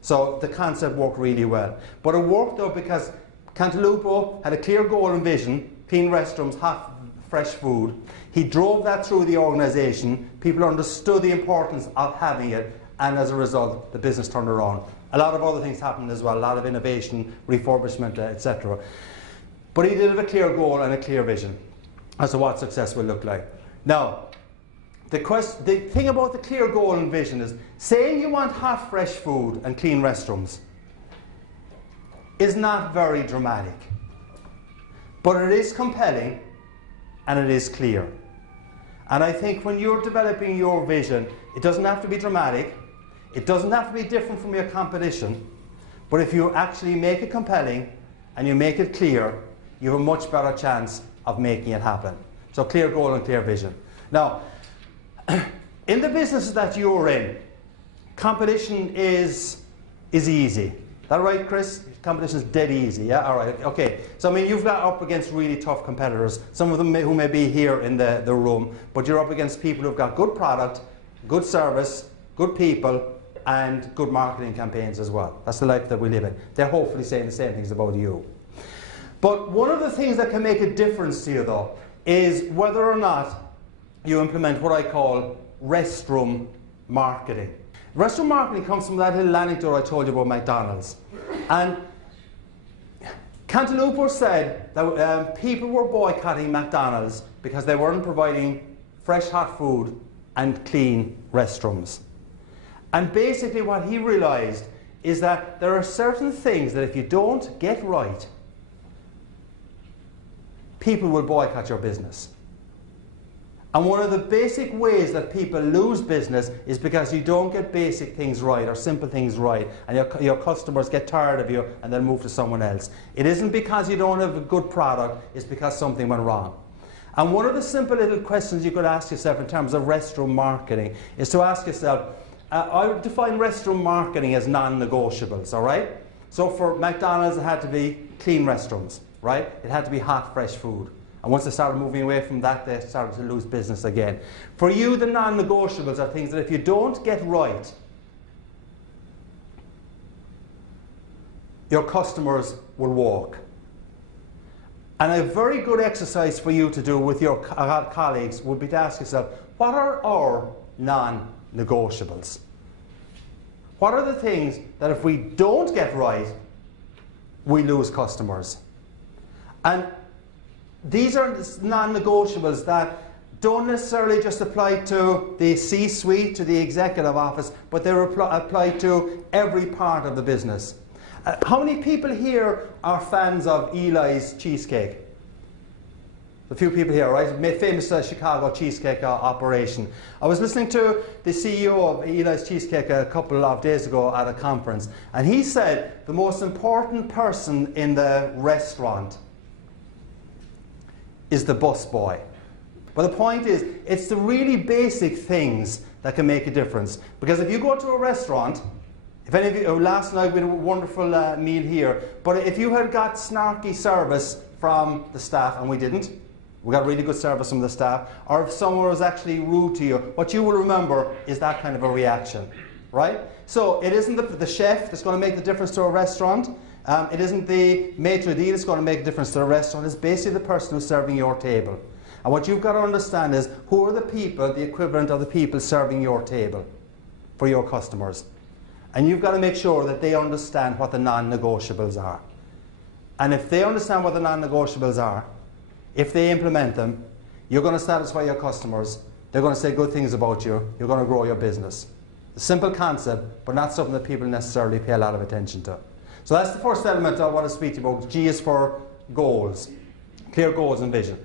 So the concept worked really well. But it worked though because Cantalupo had a clear goal and vision: clean restrooms, hot, fresh food. He drove that through the organisation. People understood the importance of having it, and as a result, the business turned around. A lot of other things happened as well, a lot of innovation, refurbishment, etc. But he did have a clear goal and a clear vision as to what success will look like. Now, the thing about the clear goal and vision is, saying you want hot, fresh food and clean restrooms is not very dramatic. But it is compelling and it is clear. And I think when you're developing your vision, it doesn't have to be dramatic, it doesn't have to be different from your competition, but if you actually make it compelling and you make it clear, you have a much better chance of making it happen. So clear goal and clear vision. Now, in the businesses that you're in, competition is easy. Is that right, Chris? Competition is dead easy, yeah? All right, okay. So, I mean, you've got up against really tough competitors, some of them who may be here in the room, but you're up against people who've got good product, good service, good people, and good marketing campaigns as well. That's the life that we live in. They're hopefully saying the same things about you. But one of the things that can make a difference to you, though, is whether or not you implement what I call restroom marketing. Restroom marketing comes from that little anecdote I told you about McDonald's. And Cantalupo said that people were boycotting McDonald's because they weren't providing fresh hot food and clean restrooms. And basically what he realized is that there are certain things that if you don't get right, people will boycott your business. And one of the basic ways that people lose business is because you don't get basic things right or simple things right, and your customers get tired of you and they'll move to someone else. It isn't because you don't have a good product, it's because something went wrong. And one of the simple little questions you could ask yourself in terms of restroom marketing is to ask yourself, I would define restroom marketing as non-negotiables, all right? So for McDonald's, it had to be clean restrooms, right? It had to be hot, fresh food. And once they started moving away from that, they started to lose business again. For you, the non-negotiables are things that if you don't get right, your customers will walk. And a very good exercise for you to do with your colleagues would be to ask yourself, what are our non-negotiables? What are the things that if we don't get right, we lose customers? And these are non-negotiables that don't necessarily just apply to the C-suite, to the executive office, but they're applied to every part of the business. How many people here are fans of Eli's cheesecake? A few people here, right? Famous Chicago cheesecake operation. I was listening to the CEO of Eli's Cheesecake a couple of days ago at a conference, and he said the most important person in the restaurant is the busboy. But the point is, it's the really basic things that can make a difference. Because if you go to a restaurant, if any of you, last night we had a wonderful meal here, but if you had got snarky service from the staff, and we didn't, we got really good service from the staff, or if someone was actually rude to you, what you will remember is that kind of a reaction, right? So it isn't the chef that's going to make the difference to a restaurant. It isn't the maitre d' that's going to make a difference to the restaurant. It's basically the person who's serving your table. And what you've got to understand is, who are the people, the equivalent of the people serving your table for your customers? And you've got to make sure that they understand what the non-negotiables are. And if they understand what the non-negotiables are, if they implement them, you're going to satisfy your customers, they're going to say good things about you, you're going to grow your business. A simple concept, but not something that people necessarily pay a lot of attention to. So that's the first element I want to speak to you about. G is for goals, clear goals and vision.